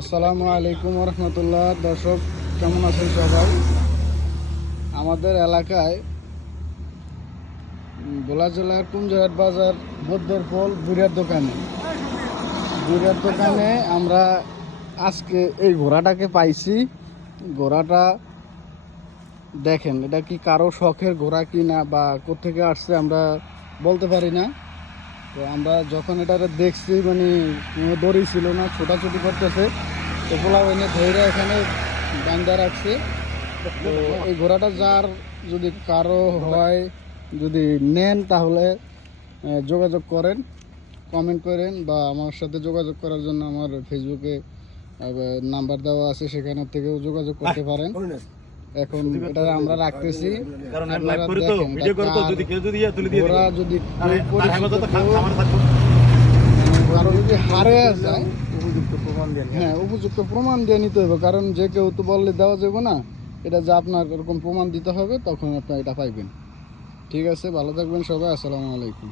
আসসালামু আলাইকুম রহমতুল্লাহ। দর্শক কেমন আছেন সবাই? আমাদের এলাকায় ভোলা জেলার কুঞ্জহাট বাজার বদ্দরপোল বুড়িয়ার দোকানে আমরা আজকে এই ঘোড়াটাকে পাইছি। ঘোড়াটা দেখেন, এটা কি কারো শখের ঘোড়া কি না বা কোত্থেকে আসছে আমরা বলতে পারি না। তো আমরা যখন এটা দেখছি মানে কোনো দড়ি ছিল না, ছোটাছুটি করতেছে, তো পোলাও এনে ধৈর্য এখানে বান্ধা রাখছে। তো এই ঘোড়াটা যার যদি কারো হয়, যদি নেন তাহলে যোগাযোগ করেন, কমেন্ট করেন, বা আমার সাথে যোগাযোগ করার জন্য আমার ফেসবুকে নাম্বার দেওয়া আছে, সেখান থেকেও যোগাযোগ করতে পারেন। এখন এটা আমরা রাখতেছি, ঘোড়া যদি কারো যদি হারে যায়, হ্যাঁ উপযুক্ত প্রমাণ দিয়ে নিতে হবে, কারণ যে কেউ তো বললে দেওয়া যাবে না। এটা যে আপনার এরকম প্রমাণ দিতে হবে, তখন আপনি এটা পাইবেন। ঠিক আছে, ভালো থাকবেন সবাই। আসসালামু আলাইকুম।